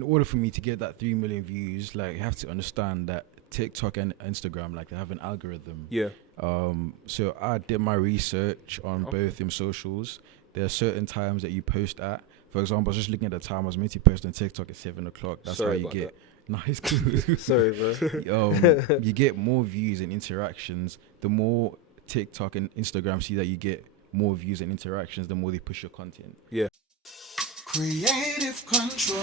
in order for me to get that 3 million views, like, you have to understand that TikTok and Instagram, like, they have an algorithm. Yeah. So I did my research on both them socials. There are certain times that you post at. For example, I was just looking at the time. I was meant to post on TikTok at 7 o'clock. That's Sorry how you about get. Nice. Cool. Sorry, bro. You get more views and interactions. The more TikTok and Instagram see that you get more views and interactions, the more they push your content. Yeah. Creative control.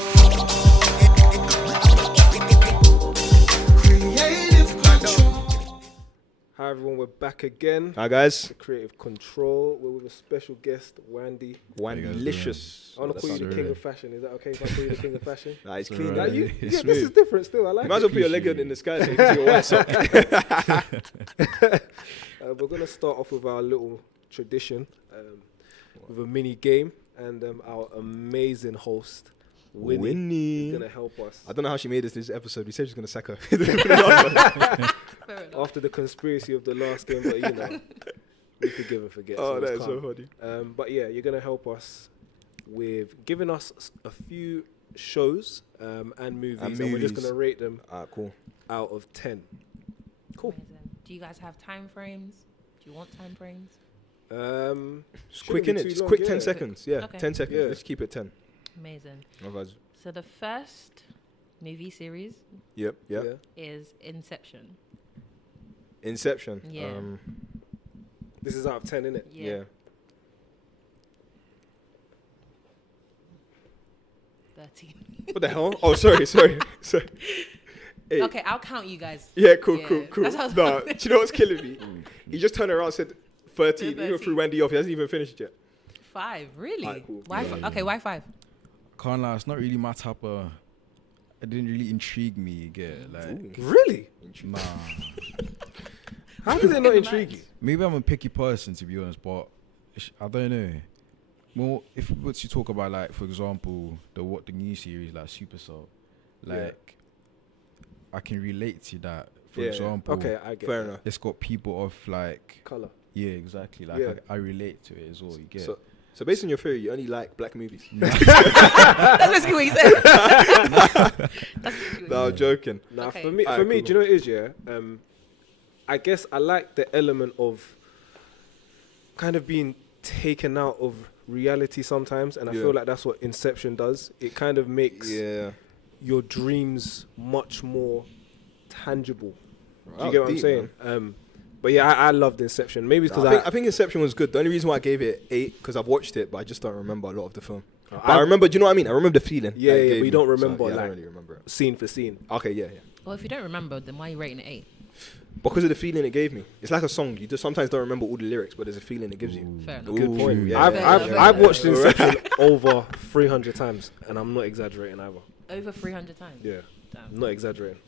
Creative control. Hi everyone, we're back again. Hi guys. The Creative Control. We're with a special guest, Wandi. Wandylicious. I want to call you the king of fashion. Is that okay if I call you the king of fashion? Nah, it's It's clean. alright. Like you, It's Yeah, smooth. this is different still. I like you might as well put your leg in the sky so you can see your white sock. We're going to start off with our little tradition with a mini game. And our amazing host, Winnie, is going to help us. I don't know how she made this episode. We said she's going to sack her. After the conspiracy of the last game, but you know, we forgive and forget. Oh, so that it's is so calm. funny. But yeah, you're going to help us with giving us a few shows and movies, and we're just going to rate them Cool. out of 10. Cool. Amazing. Do you guys have time frames? Do you want time frames? It's quick, innit? Just long, quick yeah. 10 seconds. Yeah, Okay. 10 seconds. Yeah. Let's keep it 10. Amazing. Otherwise, So the first movie series yep. is Inception. Inception. Yeah. This is out of 10, innit? Yeah. 13. What the hell? Oh, sorry. Hey. Okay, I'll count you guys. Yeah, cool. That's how No, do you know what's killing me? He just turned around and said 13. Yeah, Even threw Wendy off. He hasn't even finished yet. 5, really? Alright, cool. Why? Okay, why 5? Can't lie, it's not really my type of. It didn't really intrigue me. You get like, Really? nah. How does it not intrigue you? Maybe I'm a picky person, to be honest, but I don't know. Well, if we were to talk about, like, for example, the new series, like Supercell, like, I can relate to that. For example, Okay, I get Fair that. enough. it's got people of, like, Colour. yeah, exactly. Like, Yeah. I relate to it as well. You get. So based on your theory, you only like black movies. That's basically what you said. That's basically No, I'm joking. Now, Okay. for me, Alright, do you cool. know what it is, yeah? I guess I like the element of kind of being taken out of reality sometimes, and I Yeah. feel like that's what Inception does. It kind of makes Yeah. your dreams much more tangible. Do you Oh, get what I'm deep, saying? But yeah, I loved Inception. Maybe it's because I think Inception was good. The only reason why I gave it 8 because I've watched it, but I just don't remember a lot of the film. But I remember. Do you know what I mean? I remember the feeling. Yeah, that it yeah, gave but you me. don't So, remember, I like- don't really remember it. scene for scene. Okay, yeah. Well, if you don't remember, then why are you rating it 8? Because of the feeling it gave me. It's like a song. You just sometimes don't remember all the lyrics, but there's a feeling it gives you. Fair enough. Good point. Yeah, I've, yeah, I've, yeah, I've yeah. watched Inception over 300 times, and I'm not exaggerating either. Over 300 times. Yeah, Damn. I'm not exaggerating.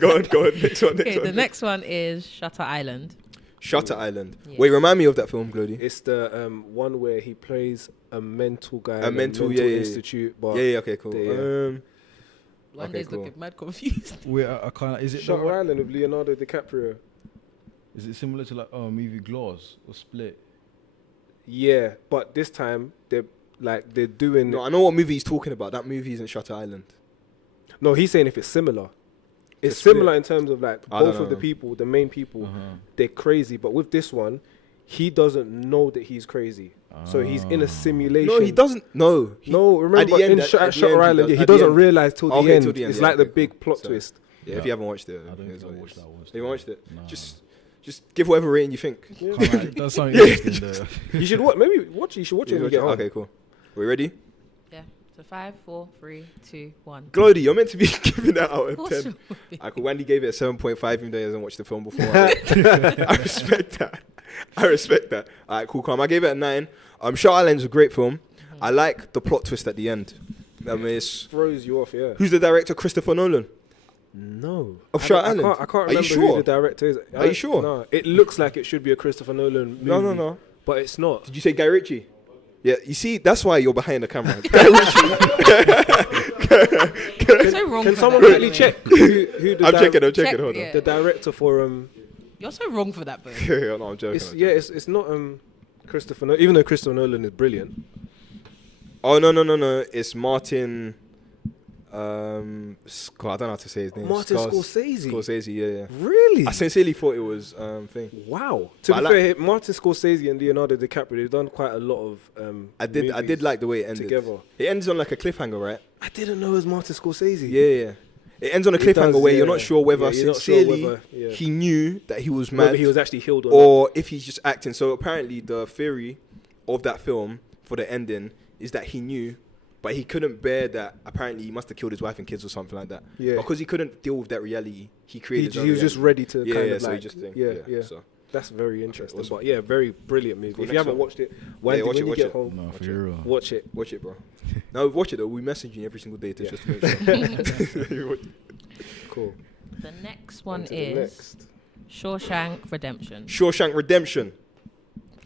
Go on. Next one. Okay, the next one is Shutter Island. Shutter Island. Yeah. Wait, remind me of that film, Glody. It's the one where he plays a mental guy A in mental, yeah, yeah. institute. But Yeah, okay, cool. Yeah. One Okay, day's cool. looking mad confused. Wait, I can't. Is it the Shutter one- Island with Leonardo DiCaprio. Is it similar to, like, movie Glass or Split? Yeah, but this time they're doing. No, I know what movie he's talking about. That movie isn't Shutter Island. No, he's saying if it's similar. It's Split. similar in terms of like I don't both of the know. people, the main people, Uh-huh. they're crazy. But with this one, he doesn't know that he's crazy. So he's in a simulation. No, he doesn't. No. No, remember the end- in at the Shutter end Island, he he does. At the doesn't end. realize till Okay, the end. till the end, It's yeah, like the okay, big cool. plot So- twist. Yeah, if you haven't watched it, I don't it think is I what it watched is. that one. You watched it? Nah. Just give whatever rating you think. Can't lie, that sounds interesting though. You should watch. Maybe watch. You should watch it when you get home. Okay, cool. We ready? Yeah. So 5, 4, 3, 2, 1. Glody, you're meant to be giving that out of What's 10. wrong with you? Cool. Wendy gave it a 7.5 even though he hasn't watched the film before. I respect that. Alright, cool, calm. I gave it a 9. Shutter Island's a great film. I like the plot twist at the end. I mean, it's, Throws you off. Yeah. who's the director? Christopher Nolan. No. Of Shutter I Island? can't Are you remember sure? who the director is. Are you sure? No. It looks like it should be a Christopher Nolan movie. No. But it's not. Did you say Guy Ritchie? Yeah, you see, that's why you're behind the camera. Guy Ritchie. You're so wrong Can for someone that, by quickly the way. check who the I'm checking, Check, hold on. yeah. the director for You're so wrong for that, bro. No, I'm joking. it's not Christopher Nolan, even though Christopher Nolan is brilliant. Oh no! It's Martin. I don't know how to say his name. Martin Scorsese. Scorsese, yeah. Really? I sincerely thought it was thing. Wow. To But be I fair, Martin Scorsese and Leonardo DiCaprio, they've done quite a lot of I did like the way it ended. together. It ends on like a cliffhanger, right? I didn't know it was Martin Scorsese. Yeah. It ends on a It cliffhanger does, where you're yeah. not sure whether Yeah, you're not sure sincerely whether- yeah. he knew that he was mad Whether he was actually healed or not. or if he's just acting. So apparently the theory of that film for the ending is that he knew, but he couldn't bear that. Apparently he must have killed his wife and kids or something like that. Yeah. Because he couldn't deal with that reality, he created his own He was just reality. ready to Yeah, kind yeah, of so he like, just think, yeah. So That's very interesting. awesome. But yeah, very brilliant movie. Cool, If you next haven't one. watched it, Wendy, watch when it, you watch get it. home, No, Watch for it. real. watch it. watch it, bro. No, watch it though. We message you every single day to Yeah. just to make sure. Cool. The next one On to the is next. Shawshank Redemption. Shawshank Redemption.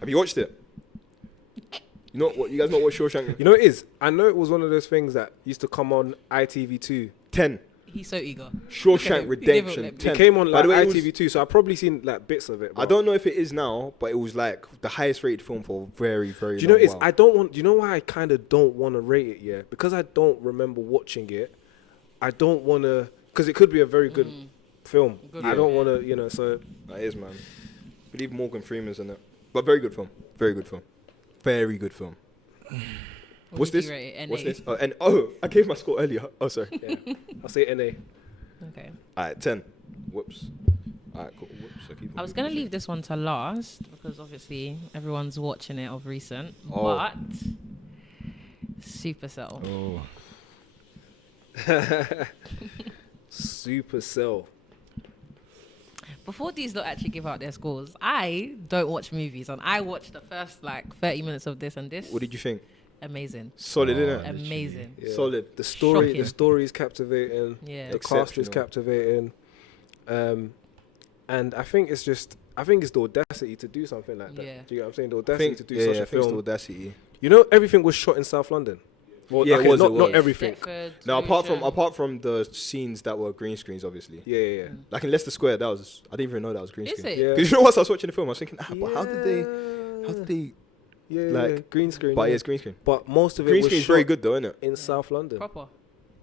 Have you watched it? You know what? You guys know what Shawshank? You know what it is? I know it was one of those things that used to come on ITV2. 10. He's so eager. Shawshank Okay, he never Redemption. let me. 10. It came on By like the way, it was- ITV2, so I've probably seen like bits of it. I but- don't know if it is now, but it was like the highest rated film for a very, very Do you know long what it is? while. I don't want. Do you know why I kind of don't want to rate it yet? Because I don't remember watching it. I don't want to, because it could be a very good film. Good I film. don't want to, you know. So That is, man. I believe Morgan Freeman's in it. But very good film. Very good film. Very good film. What What's would this? you rate it? What's NA? this? I gave my score earlier. Oh, sorry. yeah, I'll say NA. Okay. Alright, 10. Whoops. Alright, cool. Whoops. I was going to leave this one to last because obviously everyone's watching it of recent. Oh. But Supercell. Oh, Supercell. Before these lot actually give out their scores, I don't watch movies and I watched the first like 30 minutes of this and this. What did you think? Amazing. Solid, Oh, innit? Amazing. Yeah. Solid. The story. Shocking. The story is captivating. Yeah. The cast is Exceptional. captivating. And I think it's just. I think it's the audacity to do something like that. Yeah. Do you get what I'm saying? The I audacity think, to do yeah, such I a think it's the film. audacity. You know, everything was shot in South London. Well, Yeah, it okay, was, not, it was. not everything. Deptford, Now, Lewisham. apart from the scenes that were green screens, obviously. Yeah. Like in Leicester Square, I didn't even know that was green Is screen. it? Yeah. Because you know, once I was watching the film, I was thinking, but how did they? Yeah, like, green screen. But yeah. yeah, it's green screen. But most of it Green was screen is shot very good though, isn't it? in South London. Proper.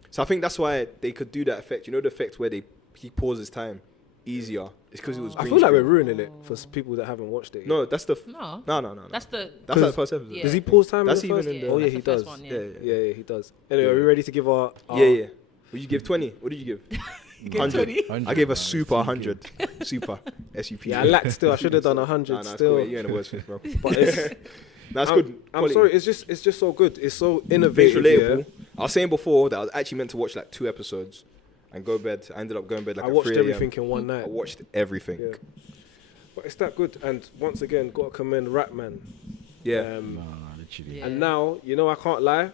So I think that's why they could do that effect. You know the effect where he pauses time easier. It's because it was I green feel like we're screen. ruining it for people that haven't watched it. Yet. No, that's the. No. No. That's the. That's like the first episode. Yeah. Does he pause time? That's in the even first? in the. Oh yeah, That's he the first does. one, Yeah. Yeah, he does. Anyway, are we Yeah. ready to give our? Yeah. Would you give 20? What did you give? gave 100. 100, I gave a man, super it's 100. Super. SUP. Yeah, I lacked still. I should have done 100 Nah, it's still. cool. You're in the worst fit, bro. But it's, That's I'm, good. I'm Quality. sorry. It's just so good. It's so It's innovative. relatable. Yeah? I was saying before that I was actually meant to watch like 2 episodes and go bed. I ended up going to bed like I at watched 3 a.m. everything in one night. I watched everything. Yeah. But it's that good. And once again, got to commend Ratman. Yeah. nah, literally. Yeah. And now, you know, I can't lie.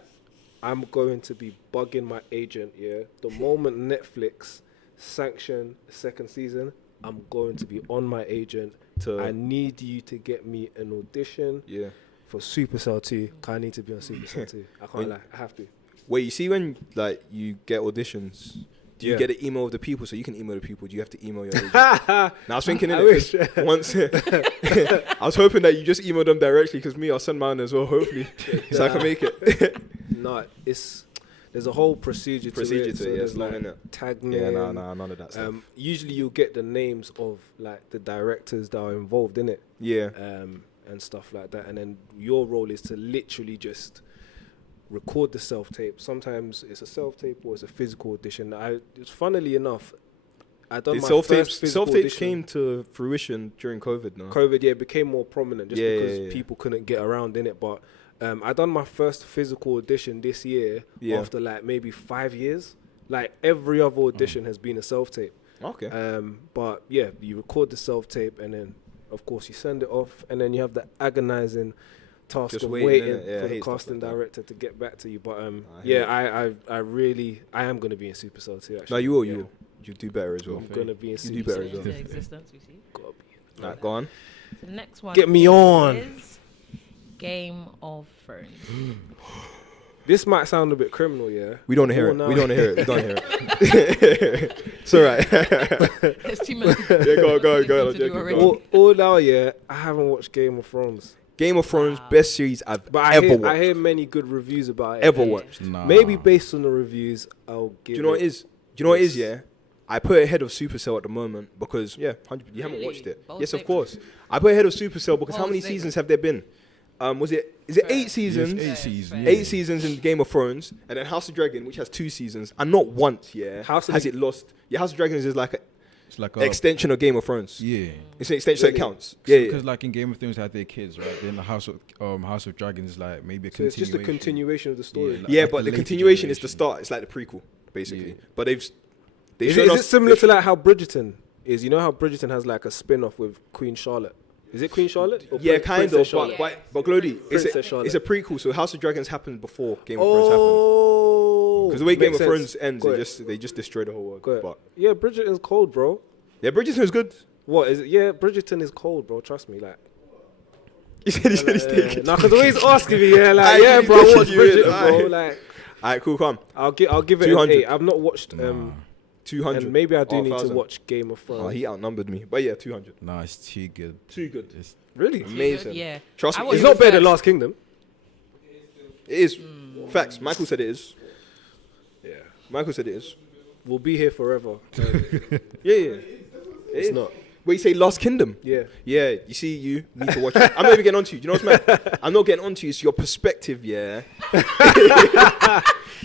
I'm going to be bugging my agent. Yeah, the moment Netflix sanction a second season, I'm going to be on my agent. I need you to get me an audition Yeah. for Supercell 2. 'Cause I need to be on Supercell 2. I can't lie. I have to. Wait, you see when like you get auditions, do you Yeah. get an email of the people so you can email the people? Do you have to email your agent? Now I was thinking, I innit, 'cause wish. once I was hoping that you just email them directly because me, I'll send mine as well. Hopefully, so I can make it. No, there's a whole procedure to it. Yeah, there's it's long, like innit? tag Yeah, name. none of that stuff. Usually you'll get the names of like the directors that are involved in it. Yeah, And stuff like that. And then your role is to literally just record the self-tape. Sometimes it's a self-tape or it's a physical audition. It's funnily enough, I done the my self-tapes first physical self-tapes audition. came to fruition during COVID. No, COVID, yeah, it became more prominent just Yeah, because yeah. people couldn't get around in it. But I done my first physical audition this year Yeah. after like maybe 5 years. Like every other audition has been a self-tape. okay. But yeah, you record the self-tape and then, of course, you send it off, and then you have the agonizing task Just of waiting, waiting innit? Yeah, I for the hate stuff casting like that. director to get back to you. But hear yeah, I am going to be in Supercell too. Actually, No, you will. Yeah. You do better as well. I'm going to be in You do better as Supercell. well. Into existence, we see. Gotta be in. Right, go on. So the next one. Get me on. is Game of Thrones. This might sound a bit criminal, yeah. We don't hear Oh, it. no. We don't hear it. We don't hear it. It's alright. There's too many. Yeah, go on, things I'm to do joking, already. go on. All now, yeah, I haven't watched Game of Thrones. Game of Thrones, best series I've But I ever hear, watched. I hear many good reviews about it. Ever and watched. Nah. Maybe based on the reviews, I'll give. Do you know what it is? Do you know what it is? Yeah, I put it ahead of Supercell at the moment because 100. You haven't Really? watched it. Bold Yes, of statement. course. I put it ahead of Supercell because how Bold many statement. seasons have there been? Is it 8 seasons? Yes, 8 Fair, seasons. fair. Yeah. 8 seasons in Game of Thrones, and then House of Dragon, which has 2 seasons, and not once, House of has it lost. Yeah, House of Dragons is like an It's like extension of Game of Thrones. Yeah. It's an extension, so it Really? counts. Yeah, Because yeah. like in Game of Thrones, they had their kids, right? Then the House of Dragons is like maybe a So it's continuation. just a continuation of the story. Yeah, like- Yeah, like but the the later continuation is the generation. start. It's like the prequel, basically. Yeah. But they've Is shown it us- similar they've to like how Bridgerton is? You know how Bridgerton has like a spin-off with Queen Charlotte? Is it Queen Charlotte? Or Yeah, Prin- kind Princess of, Charlotte? but Glody, Princess Charlotte. it's a prequel. So House of Dragons happened before Game of Thrones happened. Oh, Because the way Game makes of Thrones sense. ends, Got it. they just destroy the whole world. Got it. But Yeah, Bridgerton's cold, bro. yeah, Bridgerton is good. What is it? Yeah, Bridgerton is cold, bro. Trust me, like. He said he's taking. Nah, because the way he's asking me, yeah, like, Aight, yeah, he's bro, I taking watched you in, Bridgerton, bro. aight. Like, All right, cool, come. I'll give it 200. an 8. I've not watched 200. and maybe I do Oh, need to 1,000. watch Game of Thrones. Oh, he outnumbered me. But yeah, 200. Nah, it's too good. Too good. It's, Really? Amazing. Yeah. Trust I me. watched It's It's not better than first. Last Kingdom. It is. Facts. Michael said it is. Yeah. Michael said it is. We'll be here forever. Yeah. It's not. Wait, you say Lost Kingdom? Yeah. Yeah, you see, you need to watch it. I'm not even getting onto you. Do you know what's mad? I'm not getting onto you. It's your perspective, yeah.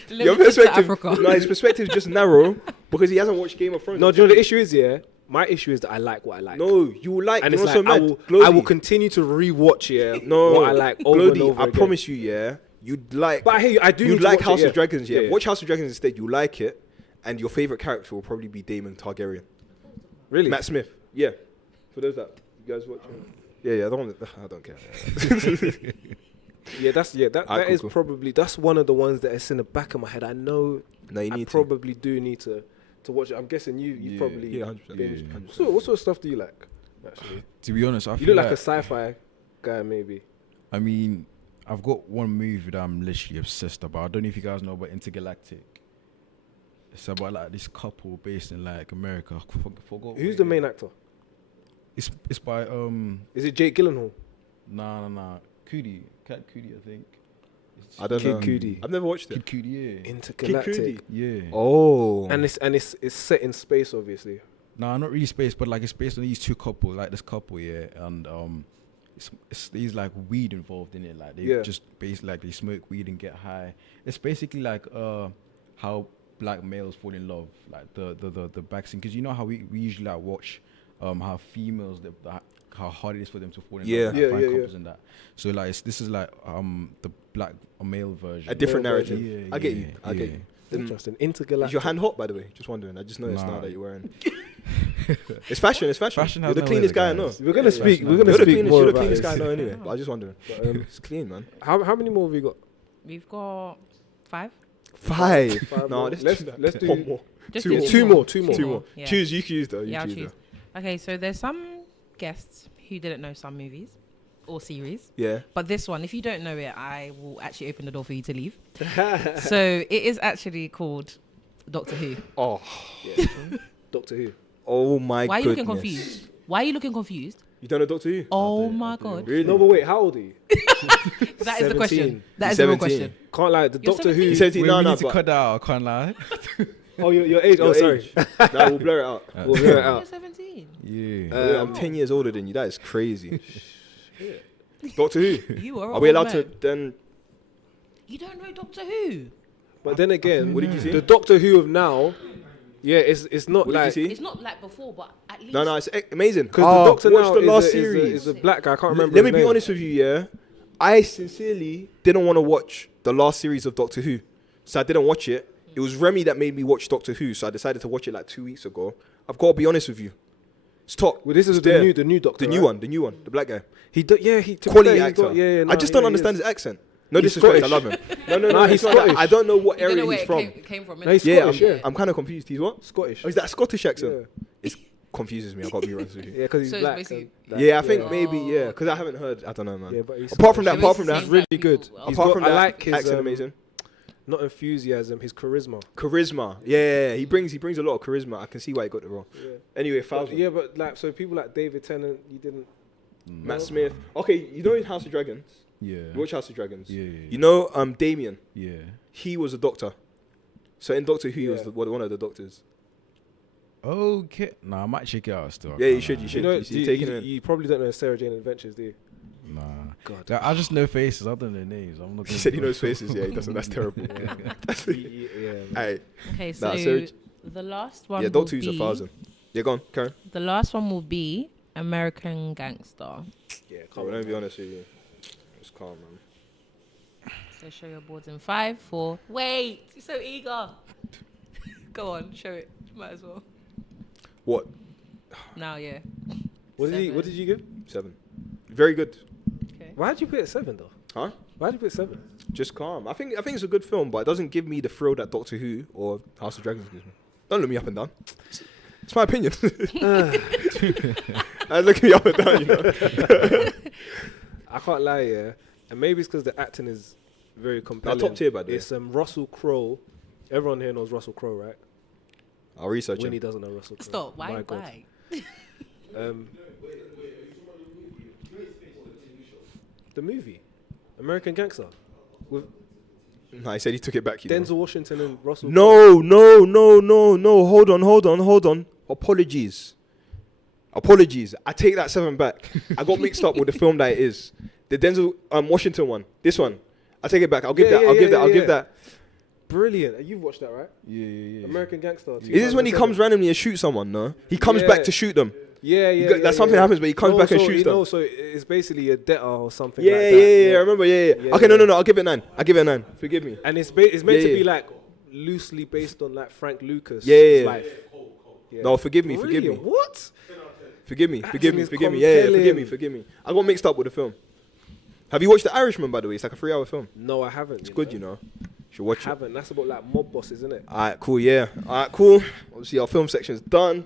Your Limited to perspective. Africa. No, his perspective is just narrow because he hasn't watched Game of Thrones. No, do you know the issue is, yeah? My issue is that I like what I like. No, you will like. And you it's know like, what's so mad? I will Glody. continue to rewatch, yeah, No, what I like over and Glody, over I again. promise you, yeah. You'd like. But I hear you, I do You'd need to like watch House it, of Dragons, yeah. Yeah. Watch House of Dragons instead. You like it, and your favorite character will probably be Daemon Targaryen. Really? Matt Smith. Yeah. For those that you guys watch. Yeah. I don't care. Yeah, that Alright, is cool. probably that's one of the ones that is in the back of my head. I know No, you I need to. probably do need to watch it. I'm guessing you Yeah. probably Yeah, 100%. binged. Yeah. So what sort of stuff do you like? Actually, to be honest, I you feel look like like a sci-fi guy, maybe. I mean, I've got one movie that I'm literally obsessed about. I don't know if you guys know about Intergalactic. It's about like this couple based in like America. I forgot. Who's what the it main is. actor? It's by Is it Jake Gyllenhaal? nah. Cudi, Cat Cudi, I think. It's I don't Kid know. Cudi. I've never watched Kid it. Cudi, yeah. Intergalactic. Yeah. Oh. And it's set in space, obviously. Nah, not really space, but like it's based on these two couples, like this couple, yeah, and it's there's like weed involved in it, like they Yeah. just basically like they smoke weed and get high. It's basically like how black males fall in love, like the back scene, because you know how we usually like watch how females how hard it is for them to fall in Yeah. love, like, Yeah, find yeah, yeah. couples and that. So like this is like the black male version, A different Yeah, narrative. Yeah, I get yeah, you. I get yeah. you. Interesting. Is Intergalactic. your hand hot, by the way? Just wondering. I just noticed Nah. now that you're wearing. It's fashion. It's fashion. Fashion You're has the no cleanest guy I limits, know. guys. We're gonna speak. fashion We're has gonna no You're the speak cleanest. more You're the about cleanest this. guy I know anyway. But I was just wondering. It's clean, man. How many more have we got? We've got 5. 5. Five No, more. let's do One more. Just Two do more. Two more. Two more. Two more. Yeah. Choose. You choose though. You Yeah, I'll choose. choose. Okay, so there's some guests who didn't know some movies or series. Though. Yeah. But this one, if you don't know it, I will actually open the door for you to leave. So it is actually called Doctor Who. Oh. Yeah. Doctor Who. Oh my. Why are you looking goodness. confused? Why are you looking confused? You don't know Doctor Who? Oh my god. Really? No, but wait. How old are you? That is the question. 17. That is the real 17. question. Can't lie. The You're Doctor Who. 17. He said he Wait, no, we no, need to but cut that out. I can't lie. Oh, your age. Oh, your sorry. age. Nah, we'll blur it out. We'll hear it You're out. 17. Yeah. I'm 10 years older than you. That is crazy. Doctor Who. You are. Are we old allowed to man. then? You don't know Doctor Who. But then again, What did you see? the Doctor Who of now, yeah, it's not What did you like see? It's not like before, but at least. No, it's amazing. because the Doctor watch now the last is series. a black guy. I can't remember. Let his me be name. honest with you, yeah. I sincerely didn't want to watch the last series of Doctor Who, so I didn't watch it. It was Remy that made me watch Doctor Who, so I decided to watch it like 2 weeks ago. I've got to be honest with you. It's top. Well, this is It's there. the new Doctor. The new right? one, the black guy. He to be Quality fair, he actor. got- yeah, I just don't he understand is. his accent. No He's disrespect, I Scottish. love him. No, Nah, he's he's not that. Scottish. I don't know what You don't area know where he's it from. came from. No, he's innit? Yeah, Scottish, yeah. I'm kind of confused. He's what? Scottish. Oh, is that a Scottish accent? Yeah. It confuses me. I gotta be honest with you. Yeah, because he's So it's black. basically- and- Yeah, I think Yeah. maybe Oh. yeah, because I haven't heard. I don't know, man. Yeah, but he's Apart from Scottish. that, apart from So that, it's really like good. people- He's apart got- from I that, like his, accent amazing. not enthusiasm, his charisma. Charisma, yeah, he brings a lot of charisma. I can see why he got the role. Yeah. Anyway, But, 1,000. yeah, but like so people like David Tennant, you didn't. Matt Smith. Okay, you know in House of Dragons. Yeah. You watch House of Dragons. Yeah. You know, Damien. Yeah. He was a doctor. So in Doctor Who, he was Yeah. one of the doctors. Okay. Nah, I might check it out still. I Yeah, you can't should. lie. You You should. know, You take it in. you probably don't know Sarah Jane Adventures, do you? Nah. God. Like, I just know faces. I don't know names. I'm not. He gonna said he go knows through- faces. Yeah, he doesn't. That's terrible. Yeah. Hey, Okay, so Nah, Sarah- the last one. yeah, will Doctor Who's be, 1,000. Yeah, go on, Karen. The last one will be American Gangster. Yeah, Come on, let me be honest with you. Just calm, man. So show your boards in 5, 4. Wait, you're so eager. Go on, show it. Might as well. What? Now, yeah. What did you give? 7. Very good. Okay. Why did you put it 7 though? Huh? Why did you put 7? Just calm. I think it's a good film, but it doesn't give me the thrill that Doctor Who or House of Dragons gives me. Don't look me up and down. It's my opinion. Look me up and down, you know. I can't lie, yeah. And maybe it's because the acting is very compelling. top tier, by the way. It's Russell Crowe. Everyone here knows Russell Crowe, right? I'll research Winnie it. doesn't know Russell Crowe. Stop. Why? My God. Why? The movie, American Gangster, with No, he said he took it back. You know. Denzel Washington and Russell. No. Hold on. Apologies. I take that 7 back. I got mixed up with the film that it is. The Denzel Washington one. This one. I take it back. I'll give that. Brilliant. You've watched that, right? Yeah. American Gangster. Is this when he comes randomly and shoots someone? No, he comes back to shoot them. Yeah. That something happens, but he comes back and shoots them. No, so it's basically a debtor or something. Yeah, like that. I remember. Yeah. Okay, no. I'll give it 9. Forgive me. And it's meant to Yeah. be like loosely based on like Frank Lucas' Yeah. life. Yeah. No, forgive me. Brilliant. What? Forgive me. Acting is Forgive me. Yeah, compelling. forgive me. I got mixed up with the film. Have you watched The Irishman, by the way? It's like a 3-hour film. No, I haven't. It's good, you know. You should watch it. Haven't. That's about like mob bosses, isn't it? Alright, cool, yeah. Alright, cool. Obviously, our film section's done.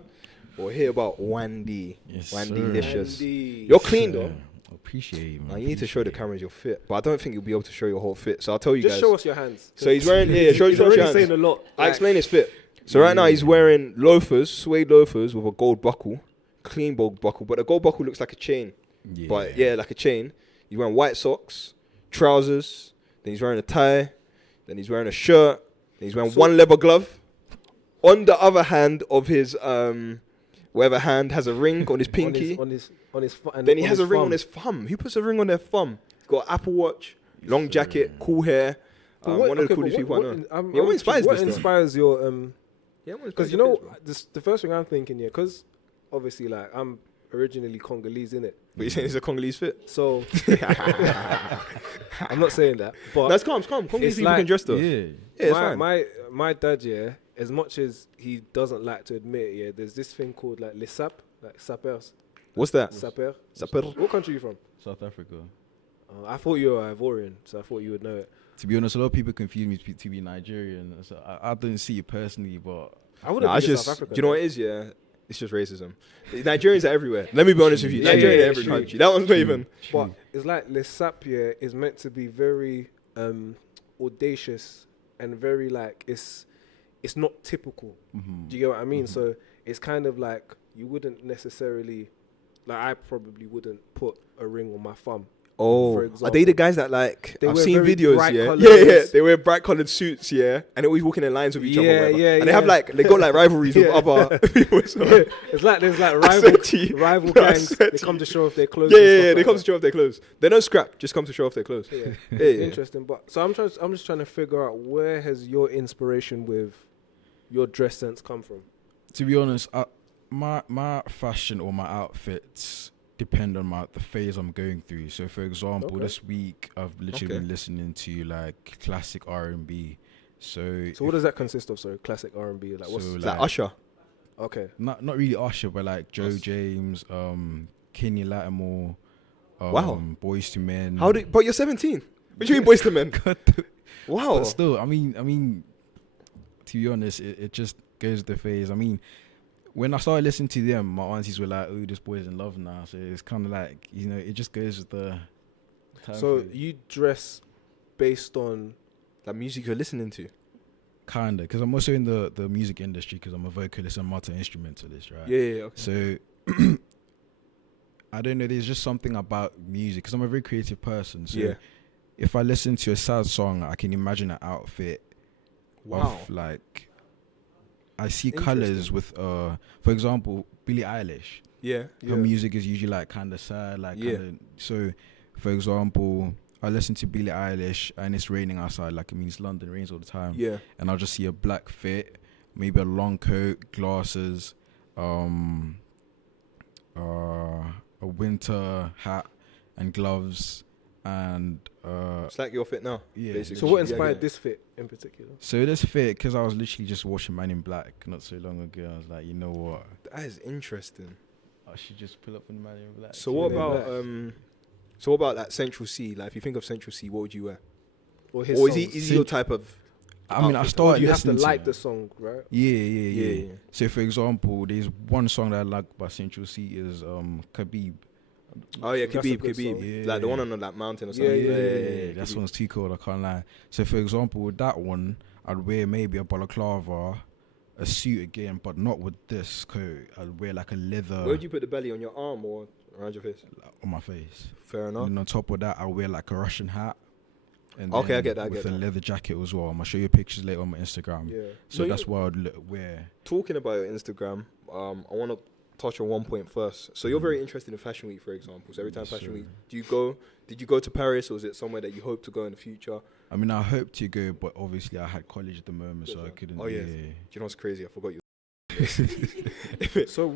We'll hear about Wandi. Yes, Wandi-licious. Andy. You're clean, though. I appreciate you, man. Now, you need to show the cameras your fit. But I don't think you'll be able to show your whole fit. So I'll tell you Just guys. show us your hands. So he's wearing, show He's us already your saying hands. a lot. I explain his fit. So right now, he's wearing loafers, suede loafers with a gold buckle. Clean gold buckle. But the gold buckle looks like a chain. Yeah. But yeah, like a chain. He's wearing white socks, trousers. Then he's wearing a tie. Then he's wearing a shirt. Then he's wearing one leather glove. On the other hand of his whatever hand has a ring on his pinky. on his Then he has a ring on his thumb. Who puts a ring on their thumb? He's got an Apple Watch, long jacket, cool hair. One of the coolest people I know. What inspires what this? though? inspires your Yeah, what Because inspires you your know, face, bro? the first thing I'm thinking, yeah, because obviously, like, I'm originally Congolese, innit? But you're saying it's a Congolese fit? So, I'm not saying that, but That's calm. Congolese it's people like- can dress though. Yeah. Yeah, it's fine. my dad, yeah, as much as he doesn't like to admit, yeah, there's this thing called like les sap, like sapeurs, What's that? saper. Saper. What country are you from? South Africa. I thought you were Ivorian, so I thought you would know it. To be honest, a lot of people confuse me to be Nigerian. So I don't see it personally, but I wouldn't Nah, think it's it's just, South Africa. do you know what it is? Yeah, it's just racism. Nigerians are everywhere. Let me be honest with you. Yeah, Nigerians yeah, are every true. country. That one's not even. But it's like Les Sap, yeah, is meant to be very audacious and very like it's not typical. Mhm. Do you get what I mean? So it's kind of like you wouldn't necessarily, like I probably wouldn't put a ring on my thumb. Oh, for are example. they the guys that like They I've wear seen very videos? bright Yeah, colours. They wear bright colored suits, yeah, and they always walking in lines with each other. Yeah, whatever. yeah, And they have yeah. like they got like rivalries with Yeah. other people. So. It's like there's like I swear to you. rival No, I gangs. swear They to come you. to show off their clothes. Yeah, and yeah, stuff yeah. They like come that. to show off their clothes. They don't scrap, just come to show off their clothes. Yeah. Yeah. Interesting, but so I'm just trying to figure out where has your inspiration with your dress sense come from? to be honest, my fashion or my outfits depend on the phase I'm going through. So, for example, Okay. this week I've literally been listening to like classic R&B. So So what does that consist of? Sorry, classic R&B. Like what's So, It's like Usher. okay? not really Usher, but like Joe Us. James, Kenny Lattimore, Wow. Boys to Men. But you're 17. What do you mean, boys to men? Wow. But still, I mean, to be honest, it just goes the phase. I mean, when I started listening to them, my aunties were like, "Oh, this boy's in love now." So it's kind of like, it just goes with the time So phase. you dress based on That music you're listening to. Kinda, because I'm also in the music industry because I'm a vocalist and multi-instrumentalist, right? Yeah. Okay. So I don't know. There's just something about music because I'm a very creative person. So Yeah. if I listen to a sad song, I can imagine an outfit Wow. of like. I see Interesting. colors with, for example, Billie Eilish. Yeah. Her music is usually like kind of sad, like Yeah. kinda, so. For example, I listen to Billie Eilish and it's raining outside. Like, it means London rains all the time. Yeah. And I'll just see a black fit, maybe a long coat, glasses, a winter hat and gloves, and It's like your fit now. yeah. basically. So what Yeah, inspired yeah. this fit in particular? So this fit, because I was literally just watching Man in Black not so long ago. I was like, you know what? That is interesting. I should just pull up on Man in Black. So See what they about like. so what about that Central C? Like, if you think of Central C, what would you wear? Or his Or songs? is he your type of? I mean, I outfit? started You have to listening like to the song, right? Yeah. So for example, there's one song that I like by Central C is Khabib. Oh yeah, That's a Khabib, good Khabib. song. Yeah. Like the one on that mountain or Yeah, something. Yeah, that Khabib. one's too cold. I can't lie. So for example, with that one, I'd wear maybe a balaclava, a suit again, but not with this coat. I'd wear like a leather Where would you put the belly, on your arm or around your face? on my face. Fair enough. And then on top of that, I'll wear like a Russian hat. And Okay, I then get that, I With get a that. leather jacket as well. I'm gonna show you pictures later on my Instagram. Yeah. So No, that's what I'd wear. Talking about your Instagram, I want to touch on one point first. So you're very interested in Fashion Week, for example. So every time Yes, Fashion sir. Week, did you go to Paris, or is it somewhere that you hope to go in the future? I mean, I hope to go, but obviously I had college at the moment, so I couldn't. Oh, yeah. Yeah. Do you know what's crazy? I forgot you. So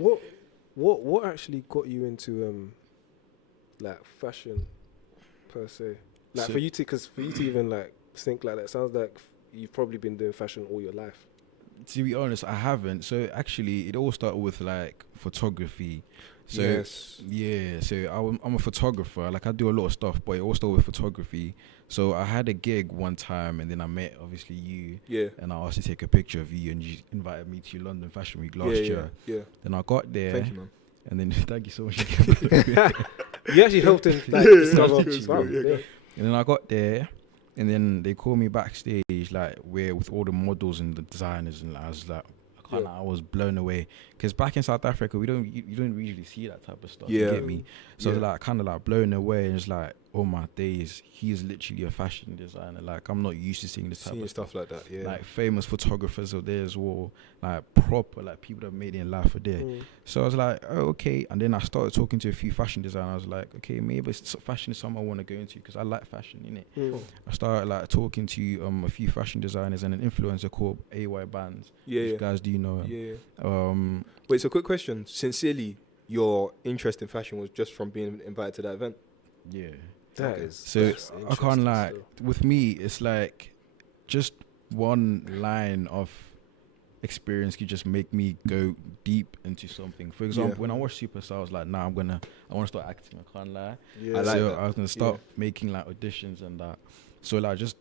what actually got you into like fashion per se? Like So- for you to even like think like that, sounds like you've probably been doing fashion all your life. To be honest, I haven't. So actually, it all started with like photography. So Yes. yeah, so I'm a photographer. Like I do a lot of stuff, but it all started with photography. So I had a gig one time, and then I met obviously you, Yeah. and I asked to take a picture of you, and you invited me to London Fashion Week last year. Yeah. Then I got there, Thank you, man. and then thank you so much. You actually helped him like Yeah, discover. yeah, Wow, yeah, yeah. And then I got there, and then they called me backstage, like where with all the models and the designers, and I was like, I was blown away. Because back in South Africa, you don't usually see that type of stuff. Yeah. You get me? So I was Yeah. like kind of like blown away, and it's like, oh my days, he's literally a fashion designer. Like I'm not used to seeing this type Seeing of stuff like that. Yeah. Like famous photographers are there as well, like proper like people that made it in life are there. So I was like, oh, okay. And then I started talking to a few fashion designers. I was like, okay, maybe fashion is something I want to go into because I like fashion, innit? I started like talking to a few fashion designers and an influencer called AY Bands. Yeah. Which Yeah. guys, do you know him? Yeah. Wait. So quick question. Sincerely, your interest in fashion was just from being invited to that event? Yeah. That Okay. is So that's I can't interesting lie. still. With me, it's like just one line of experience could just make me go deep into something. For example, when I watched Superstar, I was like, nah, I want to start acting. I can't lie. Yeah. I like So that. I was gonna start making like auditions and that. So like just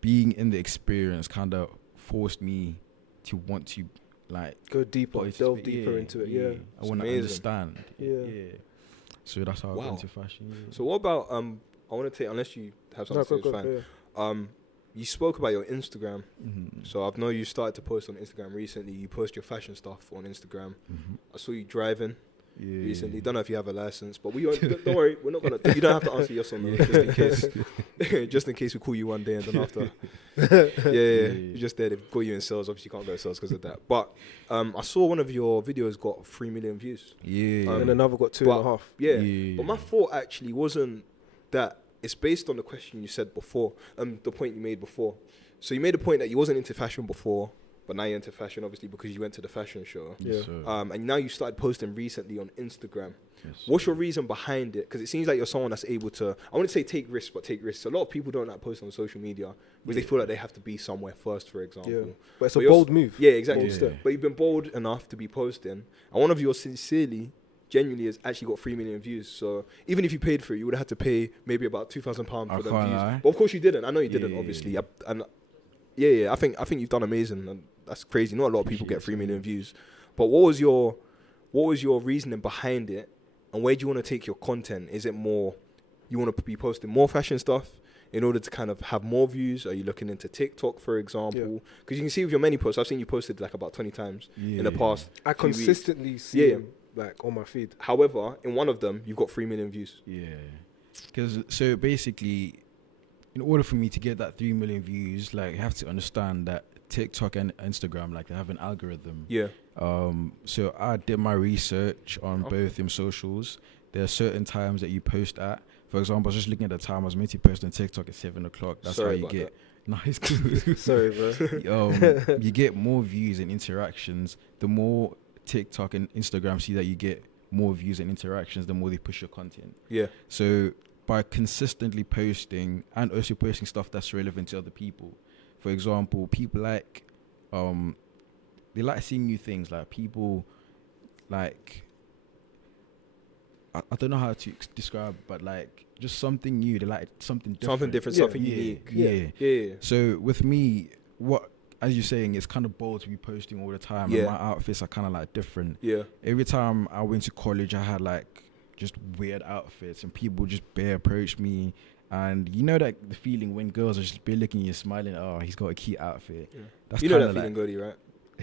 being in the experience kind of forced me to want to like Go deeper, participate. delve deeper into it. Yeah. I want to amazing. understand. Yeah. So that's how I Wow. got into fashion. Yeah. So what about I want to take, unless you have No, something to go, say, it's yeah. fine. You spoke about your Instagram. Mhm. So I've known you started to post on Instagram recently. You post your fashion stuff on Instagram. Mhm. I saw you driving Yeah. recently. Don't know if you have a license, but don't worry, we're not gonna. You don't have to answer yes or no, just in case. Just in case we call you one day and then after. Yeah. You're just there. They've got you in sales. Obviously, you can't go to sales because of that. But I saw one of your videos got 3 million views. Yeah. And another got 2.5. Yeah. Yeah. But my thought actually wasn't that. It's based on the question you said before, the point you made before. So you made a point that you wasn't into fashion before, but now you're into fashion, obviously, because you went to the fashion show. Yes, Yeah. sir. And now you started posting recently on Instagram. Yes, What's sir. your reason behind it? Because it seems like you're someone that's able to, I wouldn't say take risks, but take risks. A lot of people don't like posting on social media because they feel like they have to be somewhere first, for example. Yeah. But it's But a you're bold move. Yeah, exactly. Bold step. But you've been bold enough to be posting. And one of yours sincerely, genuinely has actually got 3 million views. So even if you paid for it, you would have had to pay maybe about £2,000 I for them can't views. lie. But of course you didn't. I know you didn't, Yeah. obviously. And I think you've done amazing, and that's crazy. Not a lot of people get Appreciate 3 it. million views. But what was your reasoning behind it, and where do you want to take your content? Is it more you want to be posting more fashion stuff in order to kind of have more views? Are you looking into TikTok, for example? Because you can see with your many posts, I've seen you posted like about 20 times in the Yeah. past. I few weeks. consistently see Yeah, yeah. him like on my feed. However, in one of them, you've got 3 million views. Yeah. Because so basically, in order for me to get that 3 million views, like, you have to understand that TikTok and Instagram, like, they have an algorithm. Yeah. So I did my research on Okay. both them socials. There are certain times that you post at. For example, I was just looking at the time. I was meant to post on TikTok at 7:00. That's Sorry how you about get. No, it's cool. Sorry, bro. You get more views and interactions. The more TikTok and Instagram see that you get more views and interactions, the more they push your content. Yeah. So by consistently posting and also posting stuff that's relevant to other people, for example, people like, they like seeing new things. Like, people like, I don't know how to describe, but like, just something new. They like something different. Something different, Yeah. something Yeah, unique. yeah. Yeah. So with me, what, as you're saying, it's kind of bold to be posting all the time. Yeah. And my outfits are kind of like different. Yeah. Every time I went to college, I had like just weird outfits, and people just bare approach me. And you know that the feeling when girls are just bare looking at you, smiling. Oh, he's got a cute outfit. Yeah. That's You know kinda that feeling, like, Goldie, right?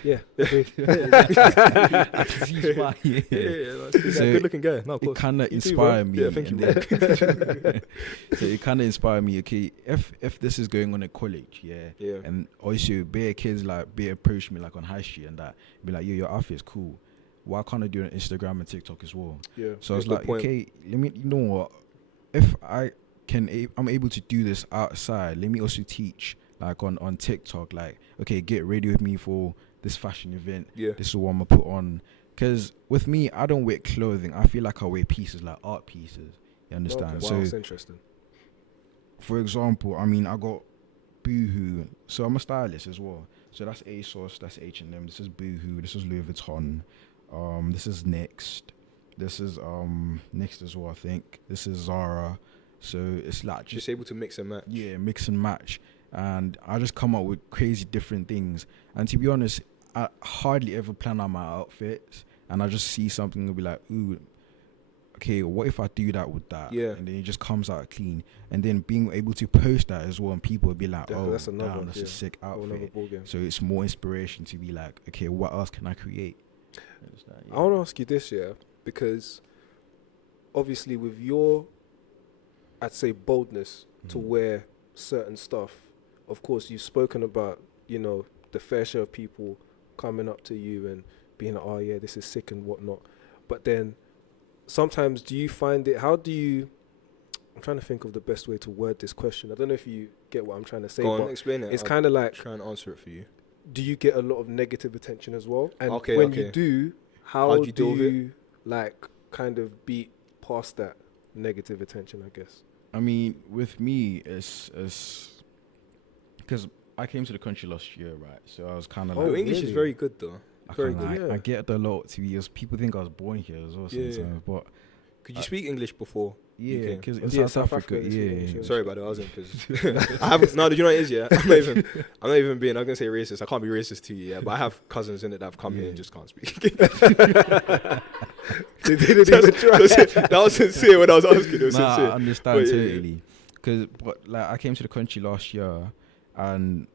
Yeah. I can see why, yeah. So good looking guy. No, of it course. kind of You too, bro. inspired me. Yeah, thank you, and bro. then- so it kind of inspired me. Okay, if this is going on at college, yeah, Yeah. and also bare kids like bare approach me like on high street and that, be like, yo, your outfit's cool. Why can't I do it on Instagram and TikTok as well? Yeah. So I was Good like, point. okay, let me. You know what? If I'm able to do this outside, let me also teach like on TikTok. Like, okay, get ready with me for this fashion event. Yeah. This is what I'm gonna put on. Because with me, I don't wear clothing. I feel like I wear pieces, like art pieces. You understand? Okay. Wow, So, that's interesting. for example, I mean, I got Boohoo. So I'm a stylist as well. So that's ASOS, that's H&M. This is Boohoo. This is Louis Vuitton. This is Next. This is Next as well, I think. This is Zara. So it's like Just able to mix and match. yeah, mix and match. And I just come up with crazy different things. And to be honest, I hardly ever plan out my outfits. And I just see something and be like, ooh, okay, what if I do that with that? Yeah. And then it just comes out clean. And then being able to post that as well, and people will be like, Definitely, oh, that's another damn, one, that's yeah. a sick Whole another outfit. ballgame. So it's more inspiration to be like, okay, what else can I create? You understand? I want to ask you this, yeah, because obviously with your, I'd say, boldness to wear certain stuff, of course, you've spoken about, you know, the fair share of people coming up to you and being like, oh, yeah, this is sick and whatnot. But then sometimes do you find it, how do you, I'm trying to think of the best way to word this question. I don't know if you get what I'm trying to say, Go on, but explain it. it's I'll kind of like, try and answer it for you. do you get a lot of negative attention as well? And Okay, when okay. you do, how How'd do you deal with it? you like kind of beat past that negative attention, I guess? I mean, with me, it's because I came to the country last year, right? So I was kind of Oh, like, your English is really? very good though. I, Very kinda good. like, yeah. I get a lot to be. People think I was born here as well Yeah, yeah. sometimes, but Could you speak English before? yeah, Okay. because in Yeah, South Africa, they speak English, yeah. yeah. Sorry about that. I wasn't because I have no. Do you know what it is? Yeah, I'm not even being. I'm gonna say racist. I can't be racist to you. Yeah, but I have cousins in it that have come here and just can't speak. They didn't even try. That was sincere when I was asking. It was Nah, I sincere. understand But yeah, yeah. totally. But like I came to the country last year, and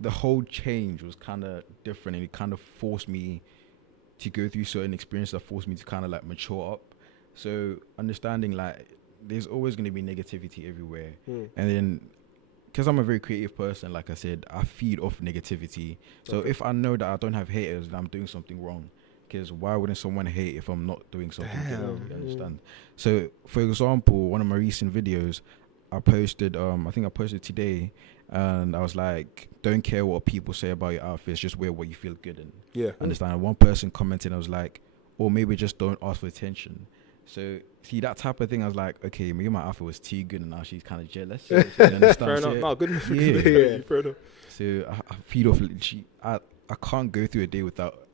the whole change was kind of different, and it kind of forced me to go through certain experiences that forced me to kind of like mature up. So understanding like there's always going to be negativity everywhere, and then because I'm a very creative person, like I said, I feed off negativity. So if I know that I don't have haters, then I'm doing something wrong. Because why wouldn't someone hate if I'm not doing something good? You understand? So, for example, one of my recent videos, I posted, I think I posted today, and I was like, don't care what people say about your outfits, just wear what you feel good in. Yeah. Understand? And one person commented, I was like, or maybe just don't ask for attention. So, see, that type of thing, I was like, okay, maybe my outfit was too good, and now she's kind of jealous. You understand? Fair enough. So, No, good enough. Yeah. Yeah. Fair enough. so I feed off. I can't go through a day without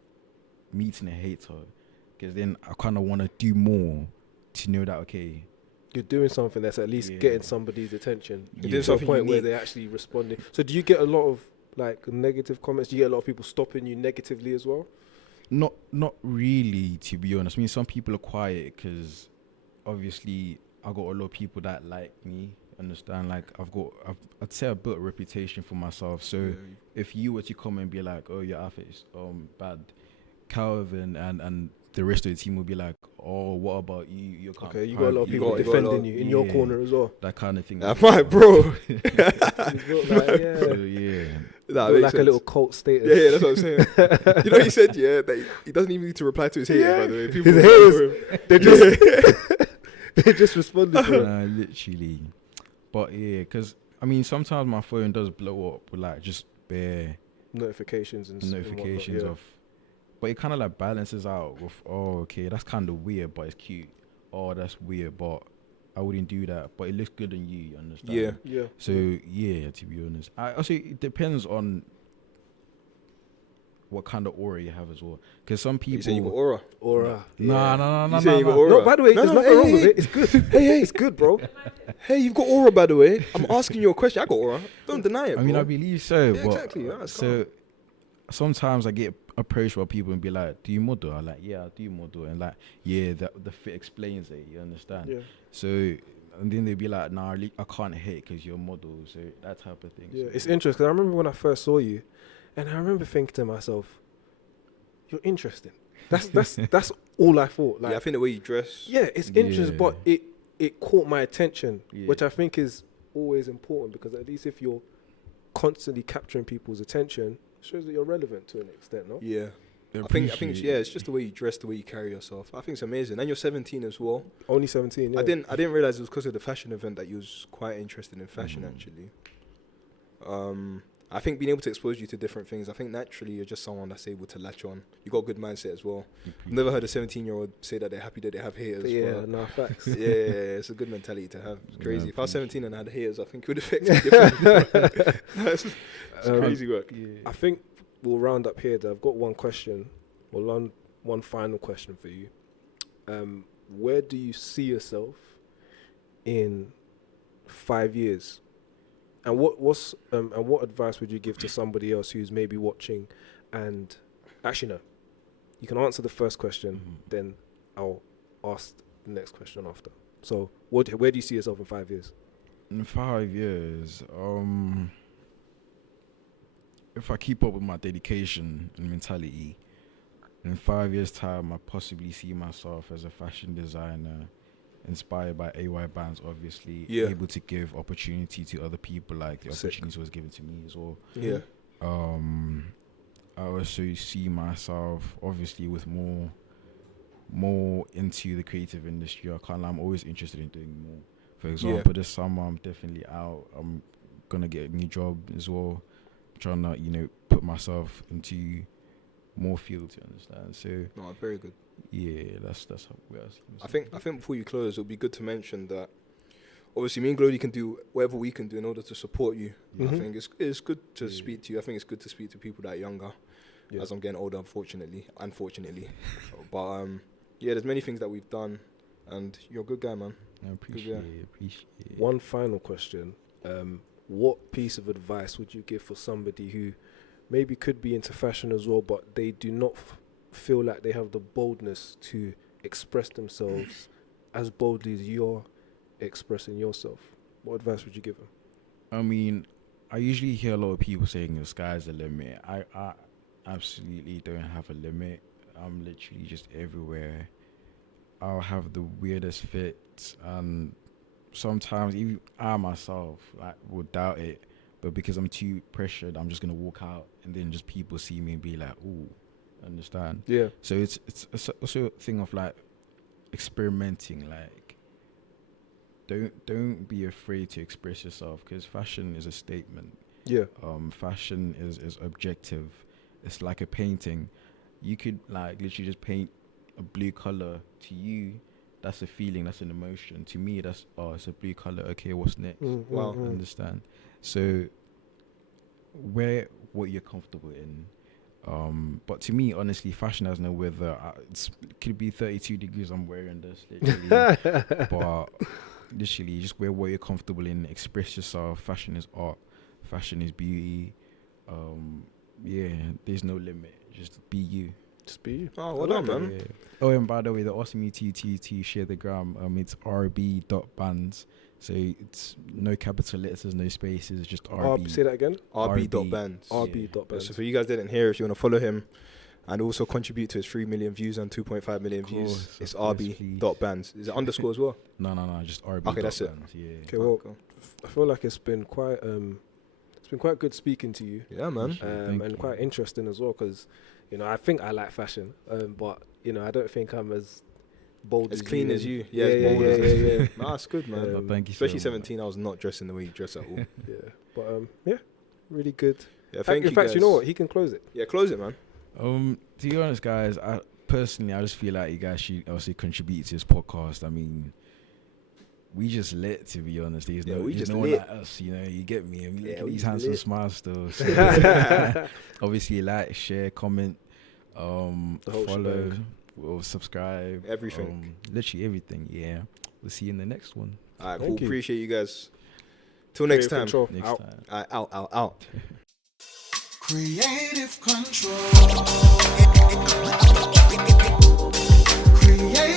meeting a hater, because then I kind of want to do more to know that okay, You're doing something that's at least Yeah. getting somebody's attention. You're doing To a something point where unique. they're actually responding. So do you get a lot of like negative comments? Do you get a lot of people stopping you negatively as well? not really, to be honest. I mean, some people are quiet because obviously I got a lot of people that like me. Understand? Like I'd say I built a reputation for myself. So if you were to come and be like, oh, your outfit is bad, Calvin and the rest of the team will be like, "Oh, what about you? You can't." Okay, you got a lot of people got a defending lot- you in your yeah. corner as well. That kind of thing. That might, bro. You look like, yeah, So, yeah. That look makes like a sense. little cult status. Yeah, that's what I'm saying. You know, he said, yeah, that he doesn't even need to reply to his haters, by the way. People His reply haters. to him. They just they just responded to it. Nah, literally. But yeah, because I mean, sometimes my phone does blow up with like just bare Notifications and notifications yeah. of, but it kind of like balances out with, oh, okay, that's kind of weird, but it's cute. Oh, that's weird, but I wouldn't do that. But it looks good on you. You understand? Yeah. Yeah. So yeah, to be honest, I also it depends on what kind of aura you have as well. Because some people, You say you got aura. Aura. nah, You say you got aura. No, by the way, No, there's no, nothing wrong hey, with hey. it. It's good. Hey, it's good, bro. Hey, you've got aura, by the way. I'm asking you a question. I got aura. Don't deny it, I mean, bro. I believe so, Yeah, but exactly, yeah, it's so sometimes I get approached by people and be like, "Do you model?" I'm like, "Yeah, I do model," and like, "Yeah, the fit explains it." You understand? Yeah. So, and then they'd be like, "Nah, I can't hate because you're a model." So that type of thing. Yeah, So, it's interesting. I remember when I first saw you, and I remember thinking to myself, "You're interesting." That's all I thought. Like, Yeah, I think the way you dress. yeah, it's interesting, but it caught my attention, Yeah. which I think is always important because at least if you're constantly capturing people's attention, it shows that you're relevant to an extent, no? Yeah. I I think it's, appreciate yeah, it. it's just the way you dress, the way you carry yourself. I think it's amazing. And you're 17 as well. Only 17. Yeah. I didn't realize it was because of the fashion event that you was quite interested in fashion Mm. actually. I think being able to expose you to different things, I think naturally you're just someone that's able to latch on. You got a good mindset as well. I've never heard a 17-year-old say that they're happy that they have haters. Yeah, but no facts. yeah, it's a good mentality to have. It's Yeah, crazy. I If I was appreciate 17 and I had haters, I think it would affect me differently. That's crazy work. I think we'll round up here. Though. I've got one question, one final question for you. Where do you see yourself in 5 years? And what advice would you give to somebody else who's maybe watching? And actually, no, you can answer the first question, then I'll ask the next question after. So, where do you see yourself in 5 years? In 5 years, if I keep up with my dedication and mentality, in 5 years' time, I possibly see myself as a fashion designer, inspired by AY bands, obviously, Yeah. able to give opportunity to other people like the Sick. opportunity was given to me as well. Yeah. I also see myself obviously with more into the creative industry. I'm always interested in doing more. For example, this summer I'm definitely out. I'm gonna get a new job as well, trying to put myself into more fields. You understand? So No, very good. yeah, that's how we are. I think before you close, it'll be good to mention that obviously me and Glody can do whatever we can do in order to support you. I think it's good to speak to you. I think it's good to speak to people that are younger, as I'm getting older, unfortunately. But yeah, there's many things that we've done, and you're a good guy, man. I appreciate it. One final question. What piece of advice would you give for somebody who maybe could be into fashion as well, but they do not feel like they have the boldness to express themselves as boldly as you're expressing yourself? What advice would you give them? I mean, I usually hear a lot of people saying the sky's the limit. I absolutely don't have a limit. I'm literally just everywhere. I'll have the weirdest fits, and sometimes even I myself will doubt it. But because I'm too pressured, I'm just gonna walk out, and then just people see me and be like, "Ooh," understand? Yeah. So it's also a thing of like experimenting. Like, don't be afraid to express yourself, because fashion is a statement. Yeah. Fashion is objective. It's like a painting. You could like literally just paint a blue color. To you, that's a feeling, that's an emotion. To me, that's it's a blue color. Okay, what's next? Wow. Understand? So wear what you're comfortable in. But to me, honestly, fashion has no weather. It could be 32 degrees. I'm wearing this, literally. But literally, just wear what you're comfortable in. Express yourself. Fashion is art. Fashion is beauty. Yeah, there's no limit. Just be you. Just be you. Oh, well done, man. Yeah. Oh, and by the way, they're asking me to share the gram. It's rb.bands. So it's no capital letters, no spaces, it's just RB. Say that again. RB.bands. RB.bands. So for you guys that didn't hear, if you want to follow him, And also contribute to his 3 million views and 2.5 million views. course, It's of course, rb.bands. Is it underscore as well? No, just RB. Okay, that's it. Yeah. Okay, well, I feel like it's been quite good speaking to you, Yeah, man. Thank and you. quite interesting as well, because I think I like fashion, but I don't think I'm as bold, As as clean you as and- you. Yeah, as yeah, bold yeah, as yeah, you. yeah. Nah, it's good, man. But thank you. Especially so much. 17, I was not dressing the way you dress at all. Yeah, but yeah, really good. Yeah, thank you, In fact, guys. you know what? He can close it. Yeah, close it, man. To be honest, guys, I just feel like you guys should also contribute to this podcast. I mean, we just lit, to be honest. There's Yeah, no, we there's just no one lit. like us, you get me. I mean, Yeah, look at we these just handsome lit. smiles still. So obviously, like, share, comment, whole follow, shebang. or subscribe. Everything. Literally everything. Yeah. We'll see you in the next one. All right, cool. Thank you. Appreciate you guys. Till next time. Control. Next Out. time. All right, out. Creative control. Creative